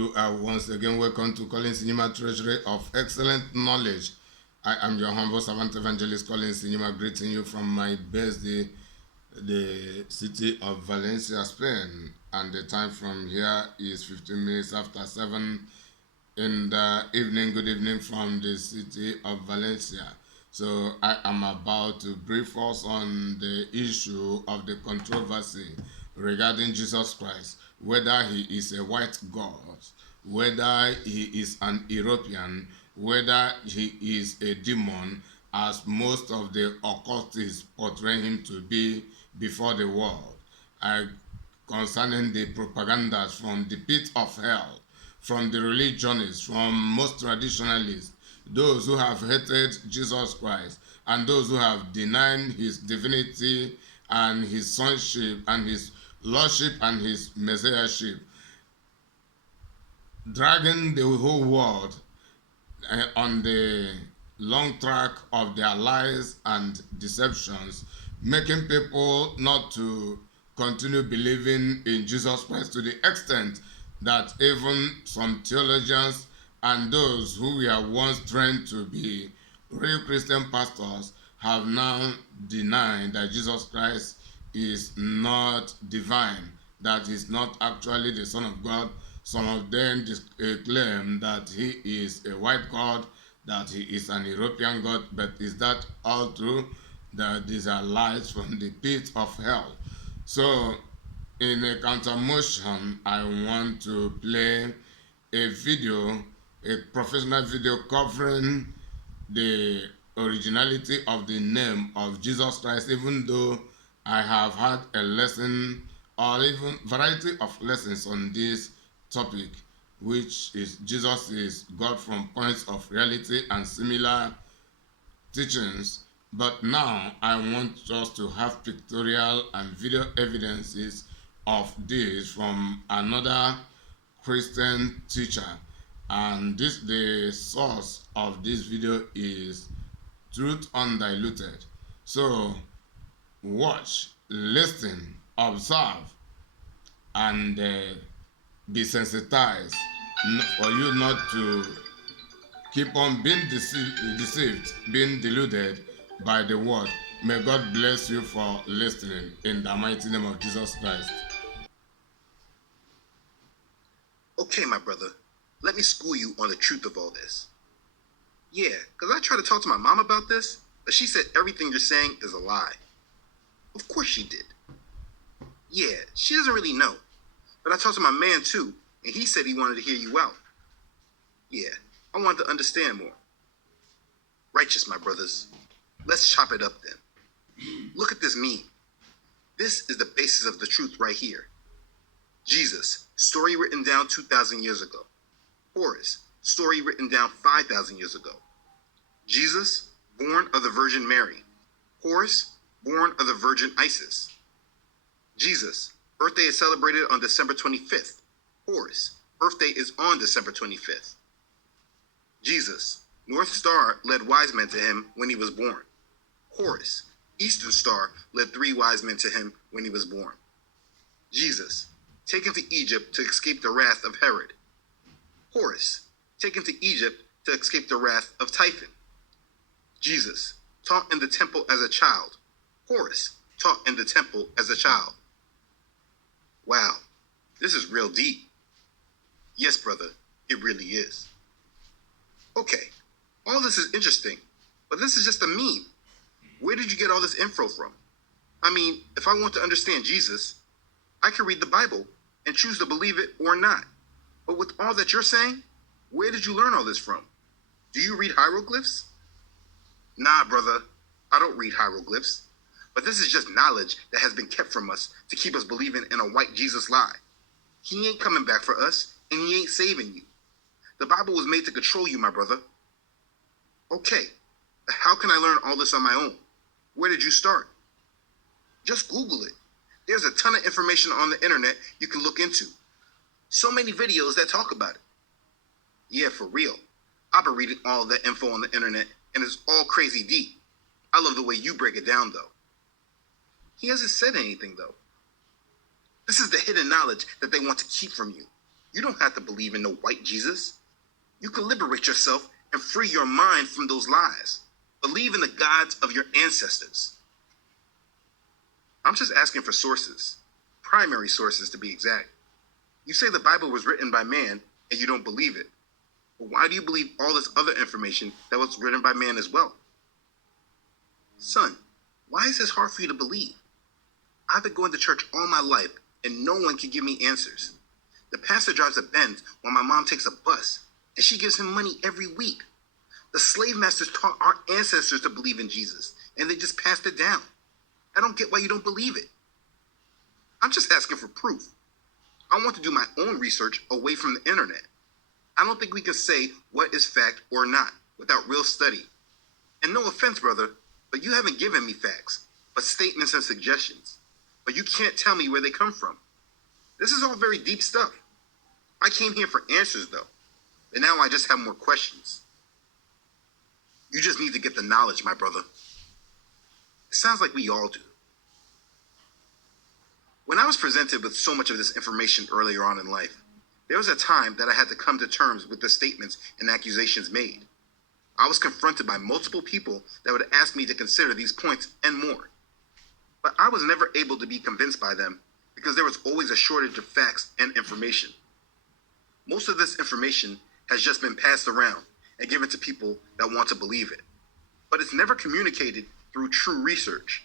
You are once again welcome to Collins Cinema Treasury of Excellent Knowledge. I am your humble servant evangelist Collins Cinema, greeting you from my base, the city of Valencia, Spain. And the time from here is 15 minutes after 7 in the evening. Good evening from the city of Valencia. So I am about to brief us on the issue of the controversy regarding Jesus Christ, whether he is a white God, whether he is an European, whether he is a demon, as most of the occultists portray him to be before the world, concerning the propagandas from the pit of hell, from the religionists, from most traditionalists, those who have hated Jesus Christ, and those who have denied his divinity and his sonship and his lordship and his messiahship, dragging the whole world on the long track of their lies and deceptions, making people not to continue believing in Jesus Christ, to the extent that even some theologians and those who were once trained to be real Christian pastors have now denied that Jesus Christ is not divine, that he's not actually the Son of God. Some of them claim that he is a white God, that he is an European God, but is that all true? That these are lies from the pit of hell. So, in a counter motion, I want to play a video, a professional video covering the originality of the name of Jesus Christ, even though I have had a lesson or even variety of lessons on this topic, which is Jesus is God from points of reality and similar teachings. But now I want us to have pictorial and video evidences of this from another Christian teacher. And the source of this video is Truth Undiluted. So watch, listen, observe, and be sensitized for you not to keep on being deceived, being deluded by the word. May God bless you for listening in the mighty name of Jesus Christ. Okay, my brother, let me school you on the truth of all this. Yeah, because I tried to talk to my mom about this, but she said everything you're saying is a lie. Of course she did. Yeah, she doesn't really know. But I talked to my man too, and he said he wanted to hear you out. Yeah, I wanted to understand more. Righteous, my brothers. Let's chop it up then. Look at this meme. This is the basis of the truth right here. Jesus, story written down 2,000 years ago. Horus, story written down 5,000 years ago. Jesus, born of the Virgin Mary. Horus, born of the Virgin Isis. Jesus, birthday is celebrated on December 25th. Horus, birthday is on December 25th. Jesus, North Star led wise men to him when he was born. Horus, Eastern Star led 3 wise men to him when he was born. Jesus, taken to Egypt to escape the wrath of Herod. Horus, taken to Egypt to escape the wrath of Typhon. Jesus, taught in the temple as a child. Horus, taught in the temple as a child. Wow, this is real deep. Yes, brother, it really is. Okay, all this is interesting, but this is just a meme. Where did you get all this info from? I mean, if I want to understand Jesus, I can read the Bible and choose to believe it or not. But with all that you're saying, where did you learn all this from? Do you read hieroglyphs? Nah, brother, I don't read hieroglyphs. But this is just knowledge that has been kept from us to keep us believing in a white Jesus lie. He ain't coming back for us, and he ain't saving you. The Bible was made to control you, my brother. Okay, how can I learn all this on my own? Where did you start? Just Google it. There's a ton of information on the internet you can look into. So many videos that talk about it. Yeah, for real. I've been reading all that info on the internet, and it's all crazy deep. I love the way you break it down, though. He hasn't said anything, though. This is the hidden knowledge that they want to keep from you. You don't have to believe in no white Jesus. You can liberate yourself and free your mind from those lies. Believe in the gods of your ancestors. I'm just asking for sources, primary sources to be exact. You say the Bible was written by man and you don't believe it. But why do you believe all this other information that was written by man as well? Son, why is this hard for you to believe? I've been going to church all my life and no one can give me answers. The pastor drives a Benz while my mom takes a bus and she gives him money every week. The slave masters taught our ancestors to believe in Jesus and they just passed it down. I don't get why you don't believe it. I'm just asking for proof. I want to do my own research away from the internet. I don't think we can say what is fact or not without real study. And no offense, brother, but you haven't given me facts, but statements and suggestions. But you can't tell me where they come from. This is all very deep stuff. I came here for answers, though. And now I just have more questions. You just need to get the knowledge, my brother. It sounds like we all do. When I was presented with so much of this information earlier on in life, there was a time that I had to come to terms with the statements and accusations made. I was confronted by multiple people that would ask me to consider these points and more. But I was never able to be convinced by them because there was always a shortage of facts and information. Most of this information has just been passed around and given to people that want to believe it. But it's never communicated through true research.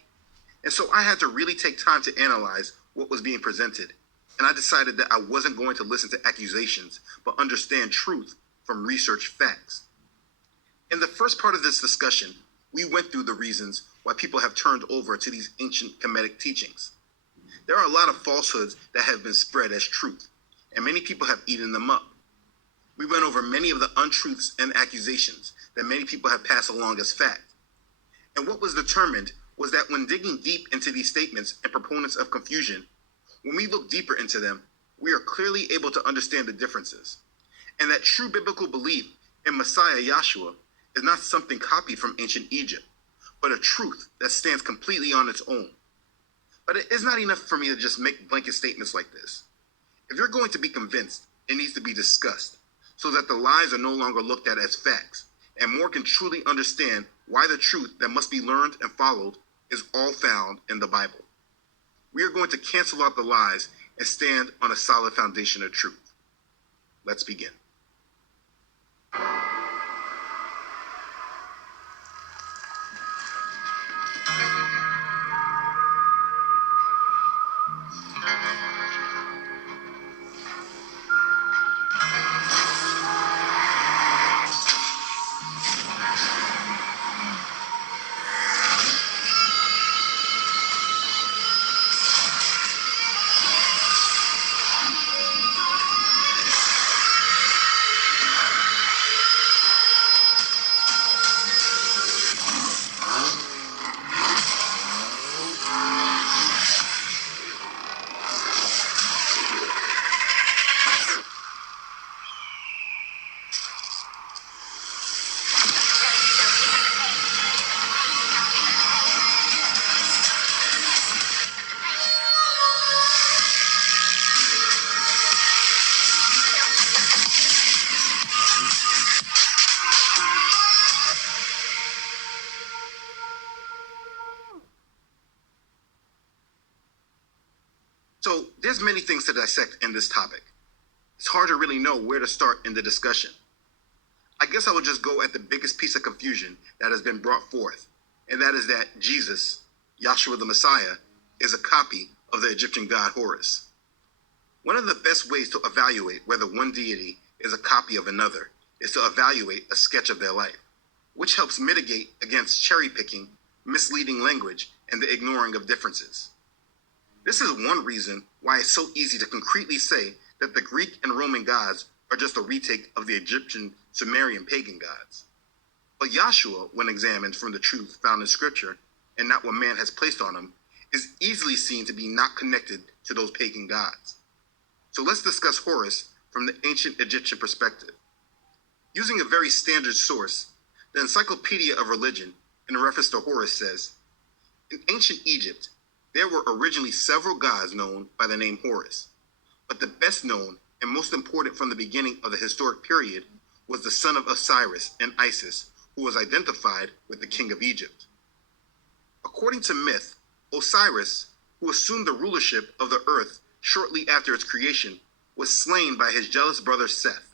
And so I had to really take time to analyze what was being presented. And I decided that I wasn't going to listen to accusations, but understand truth from research facts. In the first part of this discussion, we went through the reasons why people have turned over to these ancient Kemetic teachings. There are a lot of falsehoods that have been spread as truth, and many people have eaten them up. We went over many of the untruths and accusations that many people have passed along as fact. And what was determined was that when digging deep into these statements and proponents of confusion, when we look deeper into them, we are clearly able to understand the differences. And that true biblical belief in Messiah Yahshua is not something copied from ancient Egypt, but a truth that stands completely on its own. But it is not enough for me to just make blanket statements like this. If you're going to be convinced, it needs to be discussed so that the lies are no longer looked at as facts and more can truly understand why the truth that must be learned and followed is all found in the Bible. We are going to cancel out the lies and stand on a solid foundation of truth. Let's begin. So there's many things to dissect in this topic. It's hard to really know where to start in the discussion. I guess I will just go at the biggest piece of confusion that has been brought forth, and that is that Jesus, Yahshua the Messiah, is a copy of the Egyptian god Horus. One of the best ways to evaluate whether one deity is a copy of another is to evaluate a sketch of their life, which helps mitigate against cherry-picking, misleading language, and the ignoring of differences. This is one reason why it's so easy to concretely say that the Greek and Roman gods are just a retake of the Egyptian Sumerian pagan gods. But Yahshua, when examined from the truth found in Scripture, and not what man has placed on him, is easily seen to be not connected to those pagan gods. So let's discuss Horus from the ancient Egyptian perspective. Using a very standard source, the Encyclopedia of Religion, in reference to Horus, says, in ancient Egypt, there were originally several gods known by the name Horus, but the best known and most important from the beginning of the historic period, was the son of Osiris and Isis, who was identified with the king of Egypt. According to myth, Osiris, who assumed the rulership of the earth shortly after its creation, was slain by his jealous brother Seth.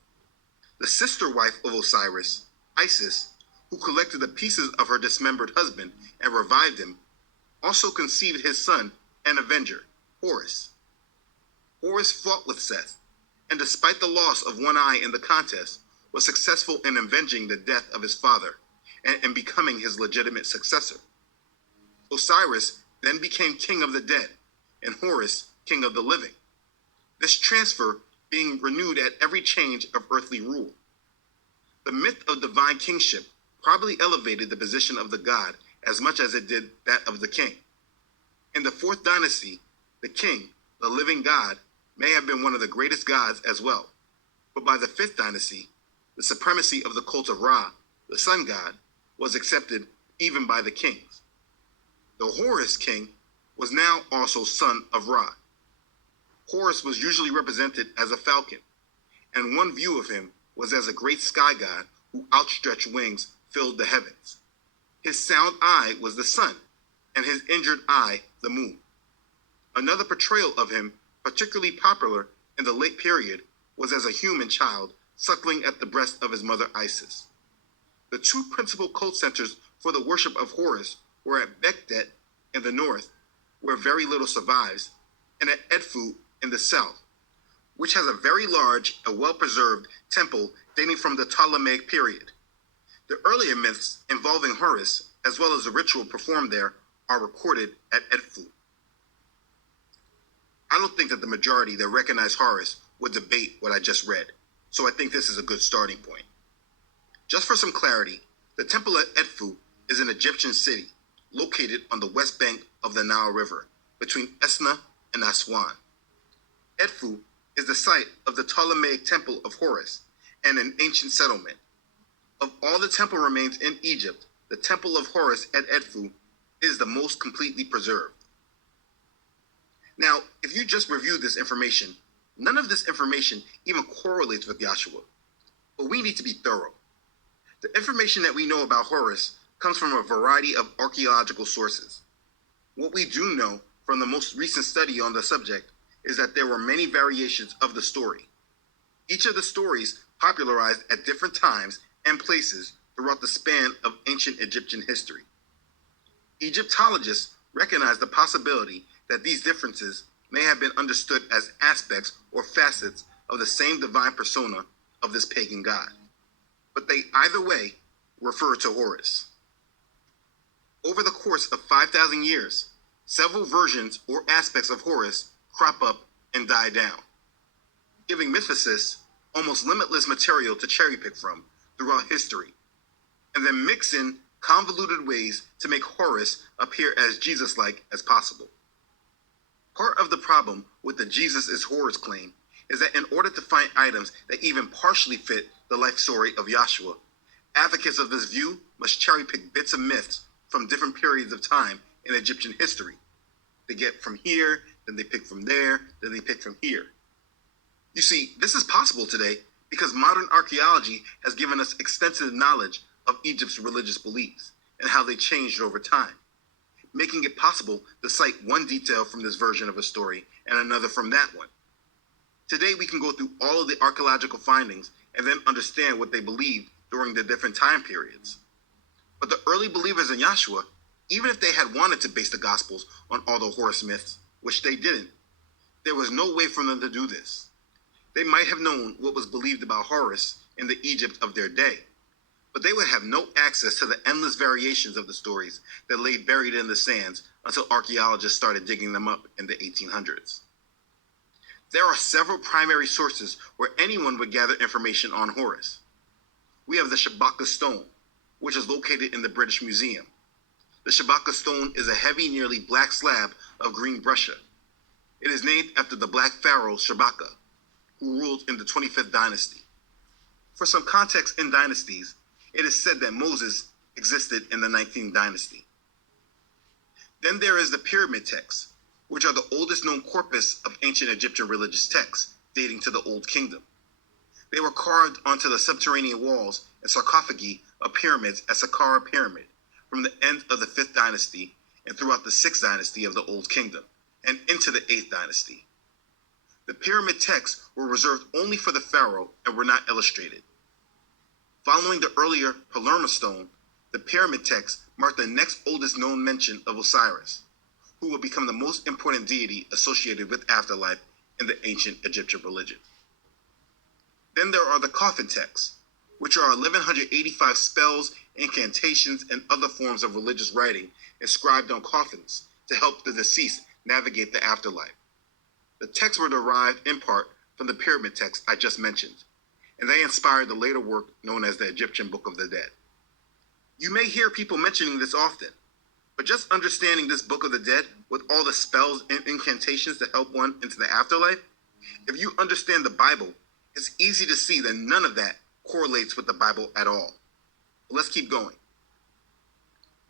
The sister wife of Osiris, Isis, who collected the pieces of her dismembered husband and revived him, also conceived his son and avenger, Horus. Horus fought with Seth, and despite the loss of one eye in the contest, was successful in avenging the death of his father and becoming his legitimate successor. Osiris then became king of the dead, and Horus king of the living, this transfer being renewed at every change of earthly rule. The myth of divine kingship probably elevated the position of the god as much as it did that of the king. In the 4th dynasty, the king, the living god, may have been one of the greatest gods as well, but by the 5th dynasty, the supremacy of the cult of Ra, the sun god, was accepted even by the kings. The Horus king was now also son of Ra. Horus was usually represented as a falcon, and one view of him was as a great sky god whose outstretched wings filled the heavens. His sound eye was the sun, and his injured eye the moon. Another portrayal of him, particularly popular in the late period, was as a human child suckling at the breast of his mother Isis. The two principal cult centers for the worship of Horus were at Bekdet in the north, where very little survives, and at Edfu in the south, which has a very large and well-preserved temple dating from the Ptolemaic period. The earlier myths involving Horus, as well as the ritual performed there, are recorded at Edfu. I don't think that the majority that recognize Horus would debate what I just read, so I think this is a good starting point. Just for some clarity, the temple at Edfu is an Egyptian city located on the west bank of the Nile River, between Esna and Aswan. Edfu is the site of the Ptolemaic temple of Horus and an ancient settlement. Of all the temple remains in Egypt, the temple of Horus at Edfu is the most completely preserved. Now, if you just review this information, none of this information even correlates with Yahshua, but we need to be thorough. The information that we know about Horus comes from a variety of archaeological sources. What we do know from the most recent study on the subject is that there were many variations of the story. Each of the stories popularized at different times and places throughout the span of ancient Egyptian history. Egyptologists recognize the possibility that these differences may have been understood as aspects or facets of the same divine persona of this pagan god, but they either way refer to Horus. Over the course of 5,000 years, several versions or aspects of Horus crop up and die down, giving mythicists almost limitless material to cherry pick from throughout history, and then mix in convoluted ways to make Horus appear as Jesus-like as possible. Part of the problem with the Jesus is Horus claim is that in order to find items that even partially fit the life story of Yahshua, advocates of this view must cherry pick bits of myths from different periods of time in Egyptian history. They get from here, then they pick from there, then they pick from here. You see, this is possible today because modern archaeology has given us extensive knowledge of Egypt's religious beliefs and how they changed over time, making it possible to cite one detail from this version of a story and another from that one. Today, we can go through all of the archaeological findings and then understand what they believed during the different time periods. But the early believers in Yahshua, even if they had wanted to base the Gospels on all the Horus myths, which they didn't, there was no way for them to do this. They might have known what was believed about Horus in the Egypt of their day, but they would have no access to the endless variations of the stories that lay buried in the sands until archaeologists started digging them up in the 1800s. There are several primary sources where anyone would gather information on Horus. We have the Shabaka stone, which is located in the British Museum. The Shabaka stone is a heavy, nearly black slab of green breccia. It is named after the black pharaoh Shabaka, who ruled in the 25th dynasty. For some context in dynasties, it is said that Moses existed in the 19th dynasty. Then there is the pyramid texts, which are the oldest known corpus of ancient Egyptian religious texts, dating to the Old Kingdom. They were carved onto the subterranean walls and sarcophagi of pyramids at Saqqara Pyramid from the end of the 5th dynasty and throughout the 6th dynasty of the Old Kingdom and into the 8th dynasty. The pyramid texts were reserved only for the pharaoh and were not illustrated. Following the earlier Palermo stone, the pyramid texts mark the next oldest known mention of Osiris, who will become the most important deity associated with afterlife in the ancient Egyptian religion. Then there are the coffin texts, which are 1185 spells, incantations, and other forms of religious writing inscribed on coffins to help the deceased navigate the afterlife. The texts were derived in part from the pyramid texts I just mentioned, and they inspired the later work known as the Egyptian Book of the Dead. You may hear people mentioning this often, but just understanding this Book of the Dead with all the spells and incantations to help one into the afterlife, if you understand the Bible, it's easy to see that none of that correlates with the Bible at all. But let's keep going.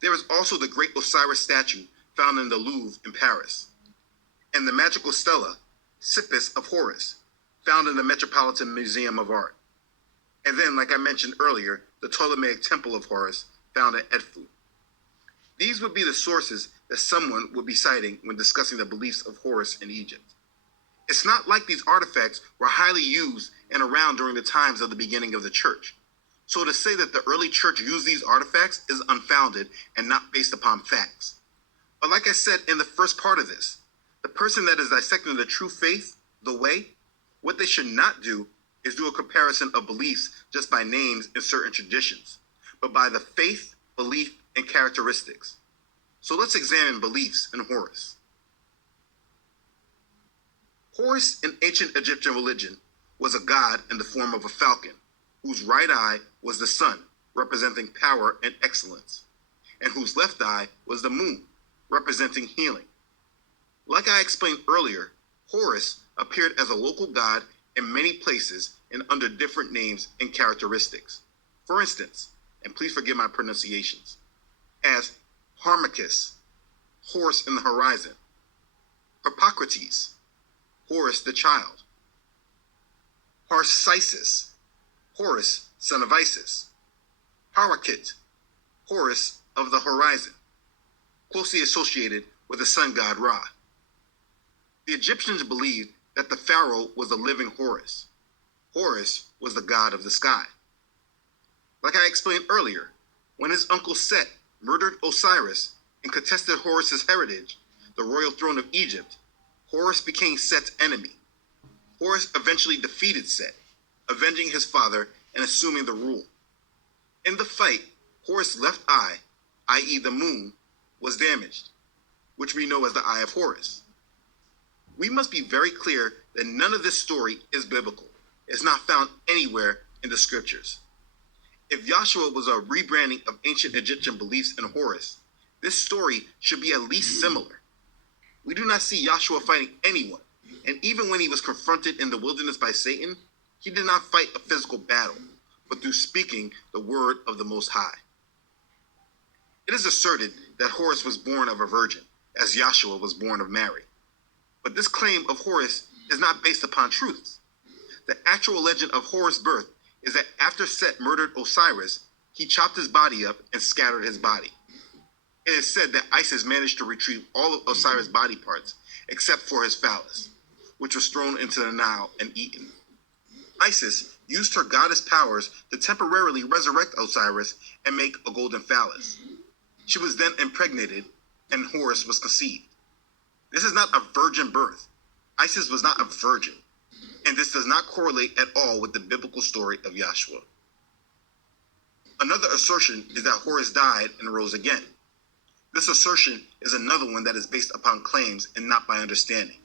There is also the great Osiris statue found in the Louvre in Paris, and the magical stela, Sippus of Horus, found in the Metropolitan Museum of Art. And then, like I mentioned earlier, the Ptolemaic Temple of Horus, found at Edfu. These would be the sources that someone would be citing when discussing the beliefs of Horus in Egypt. It's not like these artifacts were highly used and around during the times of the beginning of the church. So to say that the early church used these artifacts is unfounded and not based upon facts. But like I said in the first part of this, the person that is dissecting the true faith, the way, what they should not do is do a comparison of beliefs just by names in certain traditions, but by the faith, belief, and characteristics. So let's examine beliefs in Horus. Horus in ancient Egyptian religion was a god in the form of a falcon, whose right eye was the sun, representing power and excellence, and whose left eye was the moon, representing healing. Like I explained earlier, Horus appeared as a local god in many places and under different names and characteristics. For instance, and please forgive my pronunciations, as Harmachis, Horus in the horizon, Harpocrates, Horus the child, Harsisis, Horus son of Isis, Harakit, Horus of the horizon, closely associated with the sun god Ra. The Egyptians believed that the pharaoh was a living Horus. Horus was the god of the sky. Like I explained earlier, when his uncle Set murdered Osiris and contested Horus's heritage, the royal throne of Egypt, Horus became Set's enemy. Horus eventually defeated Set, avenging his father and assuming the rule. In the fight, Horus' left eye, i.e. the moon, was damaged, which we know as the Eye of Horus. We must be very clear that none of this story is biblical. It's not found anywhere in the scriptures. If Yahshua was a rebranding of ancient Egyptian beliefs in Horus, this story should be at least similar. We do not see Yahshua fighting anyone, and even when he was confronted in the wilderness by Satan, he did not fight a physical battle, but through speaking the word of the Most High. It is asserted that Horus was born of a virgin, as Yahshua was born of Mary. But this claim of Horus is not based upon truth. The actual legend of Horus' birth is that after Set murdered Osiris, he chopped his body up and scattered his body. It is said that Isis managed to retrieve all of Osiris' body parts except for his phallus, which was thrown into the Nile and eaten. Isis used her goddess powers to temporarily resurrect Osiris and make a golden phallus. She was then impregnated, and Horus was conceived. This is not a virgin birth. Isis was not a virgin, and this does not correlate at all with the biblical story of Yahshua. Another assertion is that Horus died and rose again. This assertion is another one that is based upon claims and not by understanding.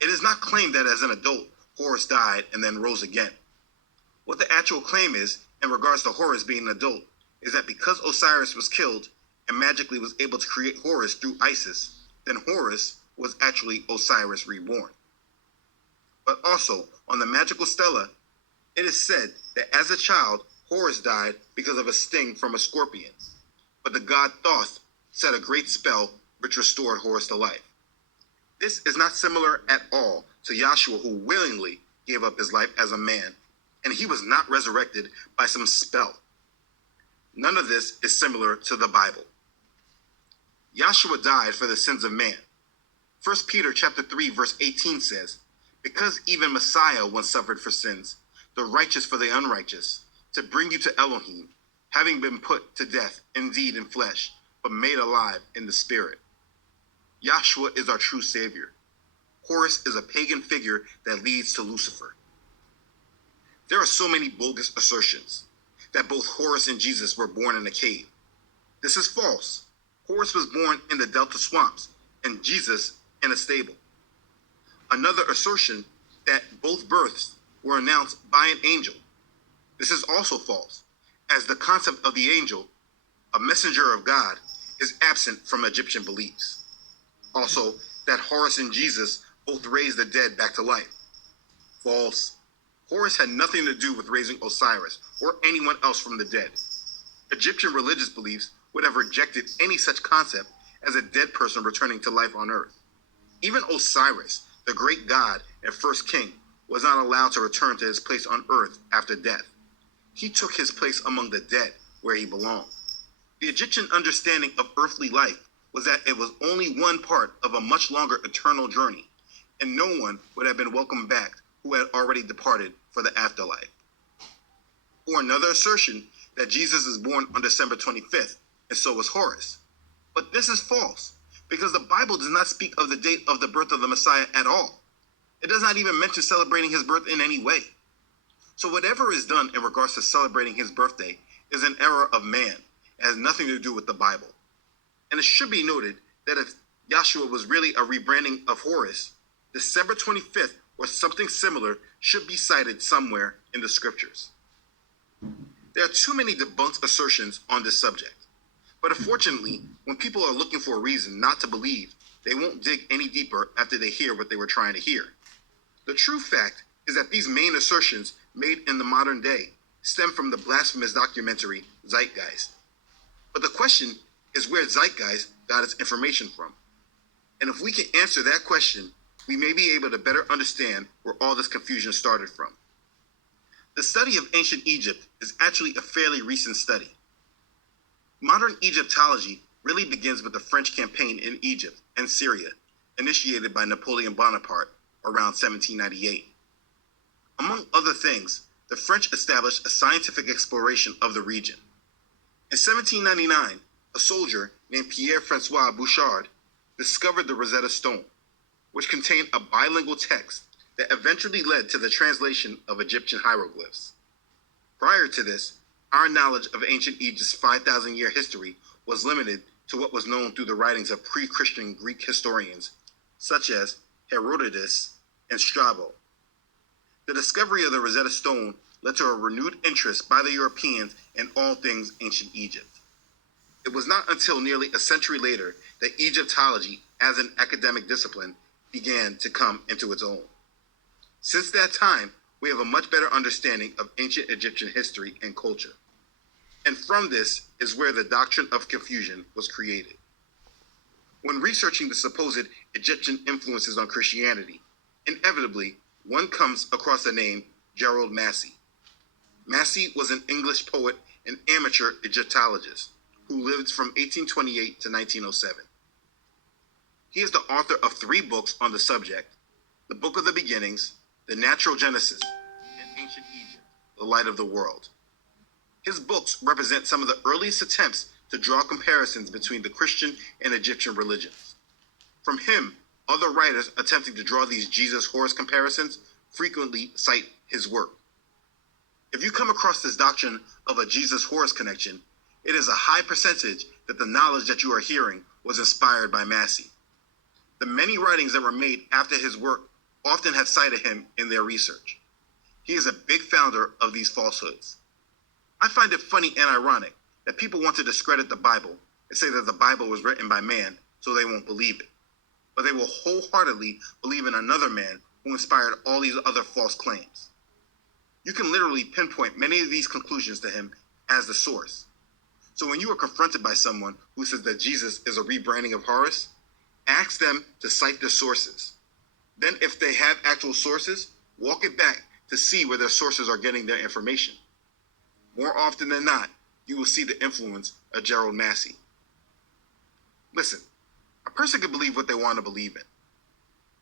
It is not claimed that as an adult, Horus died and then rose again. What the actual claim is, in regards to Horus being an adult, is that because Osiris was killed and magically was able to create Horus through Isis, then Horus was actually Osiris reborn. But also, on the magical stela, it is said that as a child, Horus died because of a sting from a scorpion. But the god Thoth set a great spell which restored Horus to life. This is not similar at all to Yahshua, who willingly gave up his life as a man, and he was not resurrected by some spell. None of this is similar to the Bible. Yahshua died for the sins of man. 1 Peter chapter 3, verse 18 says, because even Messiah once suffered for sins, the righteous for the unrighteous, to bring you to Elohim, having been put to death indeed in flesh, but made alive in the spirit. Yahshua is our true Savior. Horus is a pagan figure that leads to Lucifer. There are so many bogus assertions that both Horus and Jesus were born in a cave. This is false. Horus was born in the Delta swamps and Jesus in a stable. Another assertion that both births were announced by an angel. This is also false, as the concept of the angel, a messenger of God, is absent from Egyptian beliefs. Also, that Horus and Jesus both raised the dead back to life. False. Horus had nothing to do with raising Osiris or anyone else from the dead. Egyptian religious beliefs would have rejected any such concept as a dead person returning to life on earth. Even Osiris, the great god and first king, was not allowed to return to his place on earth after death. He took his place among the dead, where he belonged. The Egyptian understanding of earthly life was that it was only one part of a much longer eternal journey, and no one would have been welcomed back who had already departed for the afterlife. Or another assertion that Jesus is born on December 25th, and so is Horus. But this is false, because the Bible does not speak of the date of the birth of the Messiah at all. It does not even mention celebrating his birth in any way. So whatever is done in regards to celebrating his birthday is an error of man. It has nothing to do with the Bible. And it should be noted that if Yahshua was really a rebranding of Horus, December 25th or something similar should be cited somewhere in the scriptures. There are too many debunked assertions on this subject. But unfortunately, when people are looking for a reason not to believe, they won't dig any deeper after they hear what they were trying to hear. The true fact is that these main assertions made in the modern day stem from the blasphemous documentary Zeitgeist. But the question is where Zeitgeist got its information from. And if we can answer that question, we may be able to better understand where all this confusion started from. The study of ancient Egypt is actually a fairly recent study. Modern Egyptology really begins with the French campaign in Egypt and Syria, initiated by Napoleon Bonaparte around 1798. Among other things, the French established a scientific exploration of the region. In 1799, a soldier named Pierre-Francois Bouchard discovered the Rosetta Stone, which contained a bilingual text that eventually led to the translation of Egyptian hieroglyphs. Prior to this, our knowledge of ancient Egypt's 5,000-year history was limited to what was known through the writings of pre-Christian Greek historians, such as Herodotus and Strabo. The discovery of the Rosetta Stone led to a renewed interest by the Europeans in all things ancient Egypt. It was not until nearly a century later that Egyptology, as an academic discipline, began to come into its own. Since that time, we have a much better understanding of ancient Egyptian history and culture. And from this is where the doctrine of confusion was created. When researching the supposed Egyptian influences on Christianity, inevitably, one comes across the name Gerald Massey. Massey was an English poet and amateur Egyptologist who lived from 1828 to 1907. He is the author of 3 books on the subject: The Book of the Beginnings, The Natural Genesis, and Ancient Egypt, The Light of the World. His books represent some of the earliest attempts to draw comparisons between the Christian and Egyptian religions. From him, other writers attempting to draw these Jesus-Horus comparisons frequently cite his work. If you come across this doctrine of a Jesus-Horus connection, it is a high percentage that the knowledge that you are hearing was inspired by Massey. The many writings that were made after his work often have cited him in their research. He is a big founder of these falsehoods. I find it funny and ironic that people want to discredit the Bible and say that the Bible was written by man, so they won't believe it. But they will wholeheartedly believe in another man who inspired all these other false claims. You can literally pinpoint many of these conclusions to him as the source. So when you are confronted by someone who says that Jesus is a rebranding of Horus, ask them to cite their sources. Then if they have actual sources, walk it back to see where their sources are getting their information. More often than not, you will see the influence of Gerald Massey. Listen, a person can believe what they want to believe in.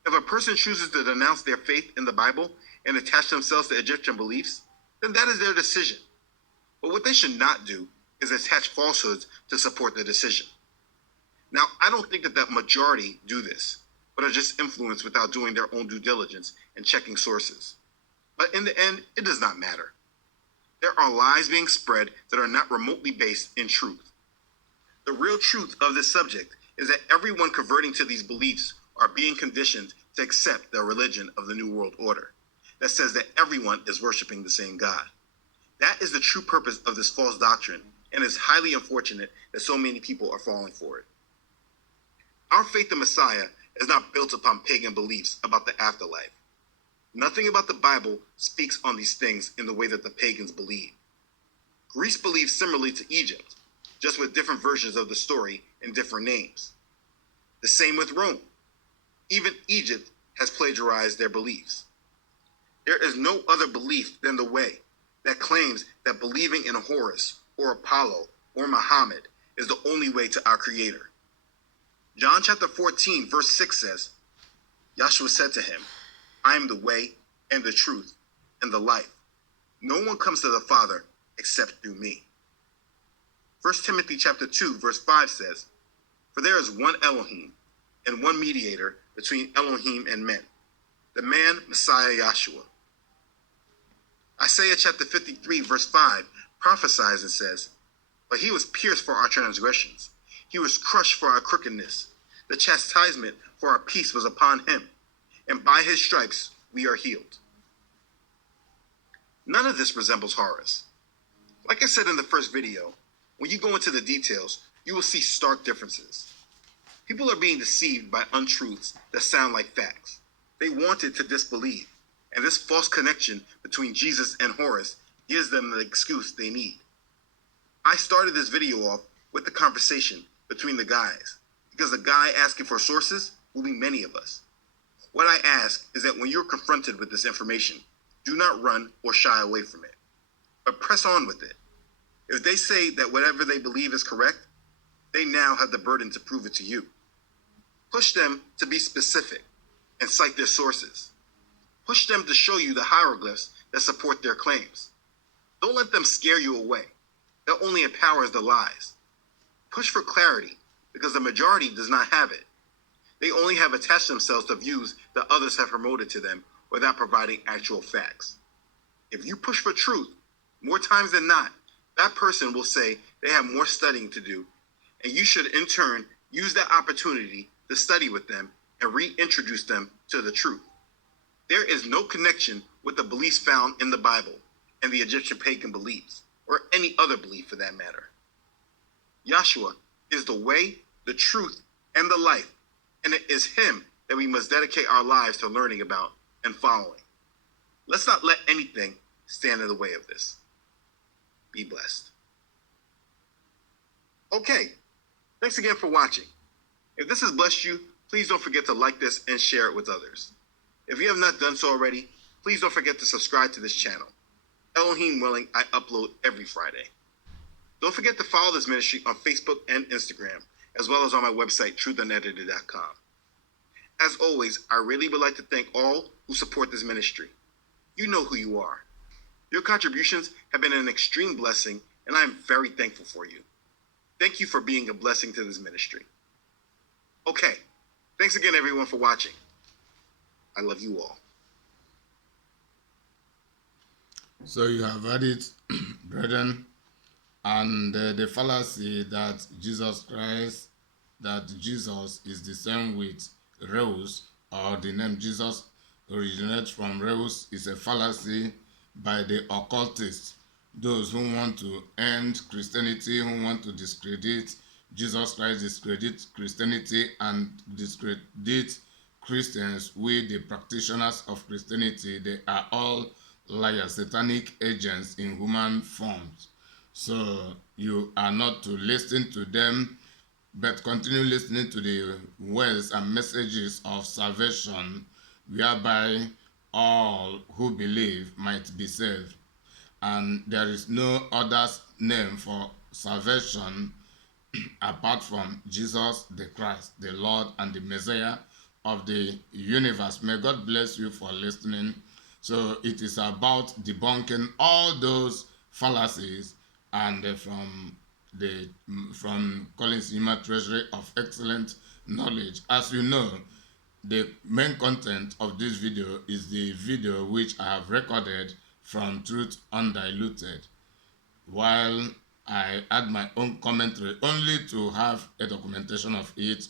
If a person chooses to denounce their faith in the Bible and attach themselves to Egyptian beliefs, then that is their decision. But what they should not do is attach falsehoods to support their decision. Now, I don't think that the majority do this, but are just influenced without doing their own due diligence and checking sources. But in the end, it does not matter. There are lies being spread that are not remotely based in truth. The real truth of this subject is that everyone converting to these beliefs are being conditioned to accept the religion of the New World Order that says that everyone is worshiping the same God. That is the true purpose of this false doctrine, and it's highly unfortunate that so many people are falling for it. Our faith in Messiah is not built upon pagan beliefs about the afterlife. Nothing about the Bible speaks on these things in the way that the pagans believe. Greece believed similarly to Egypt, just with different versions of the story and different names. The same with Rome. Even Egypt has plagiarized their beliefs. There is no other belief than the way that claims that believing in Horus or Apollo or Muhammad is the only way to our Creator. John chapter 14, verse 6 says, Yahshua said to him, I am the way and the truth and the life. No one comes to the Father except through me. 1 Timothy chapter 2, verse 5 says, For there is one Elohim and one mediator between Elohim and men, the man Messiah Yahshua. Isaiah chapter 53, verse 5 prophesies and says, But he was pierced for our transgressions. He was crushed for our crookedness. The chastisement for our peace was upon him, and by his stripes we are healed. None of this resembles Horus. Like I said in the first video, when you go into the details, you will see stark differences. People are being deceived by untruths that sound like facts. They wanted to disbelieve, and this false connection between Jesus and Horus gives them the excuse they need. I started this video off with the conversation between the guys, because the guy asking for sources will be many of us. What I ask is that when you're confronted with this information, do not run or shy away from it, but press on with it. If they say that whatever they believe is correct, they now have the burden to prove it to you. Push them to be specific and cite their sources. Push them to show you the hieroglyphs that support their claims. Don't let them scare you away. That only empowers the lies. Push for clarity, because the majority does not have it. They only have attached themselves to views that others have promoted to them without providing actual facts. If you push for truth, more times than not, that person will say they have more studying to do, and you should in turn use that opportunity to study with them and reintroduce them to the truth. There is no connection with the beliefs found in the Bible and the Egyptian pagan beliefs, or any other belief for that matter. Yahshua is the way, the truth, and the life, and it is him that we must dedicate our lives to learning about and following. Let's not let anything stand in the way of this. Be blessed. Okay, thanks again for watching. If this has blessed you, please don't forget to like this and share it with others. If you have not done so already, please don't forget to subscribe to this channel. Elohim willing, I upload every Friday. Don't forget to follow this ministry on Facebook and Instagram, as well as on my website, truthunedited.com. As always, I really would like to thank all who support this ministry. You know who you are. Your contributions have been an extreme blessing, and I am very thankful for you. Thank you for being a blessing to this ministry. Okay, thanks again everyone for watching. I love you all. So you have heard it, brethren, and the fallacy that Jesus is the same with REUS, or the name Jesus originates from REUS, is a fallacy by the occultists, those who want to end Christianity, who want to discredit Jesus Christ, discredit Christianity, and discredit Christians with the practitioners of Christianity. They are all liars, satanic agents in human forms. So you are not to listen to them, but continue listening to the words and messages of salvation, whereby all who believe might be saved. And there is no other name for salvation apart from Jesus the Christ, the Lord and the Messiah of the universe. May God bless you for listening. So it is about debunking all those fallacies, and from Collins Human Treasury of Excellent Knowledge. As you know, the main content of this video is the video which I have recorded from Truth Undiluted, while I add my own commentary only to have a documentation of it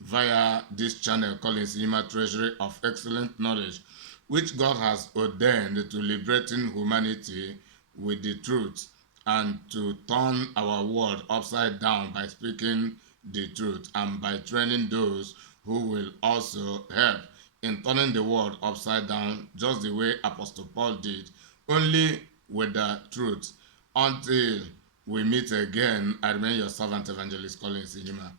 via this channel called Human Treasury of Excellent Knowledge, which God has ordained to liberating humanity with the truth and to turn our world upside down by speaking the truth and by training those who will also help in turning the world upside down, just the way Apostle Paul did, only with the truth. Until we meet again, I remain your servant, Evangelist Collins Ijima.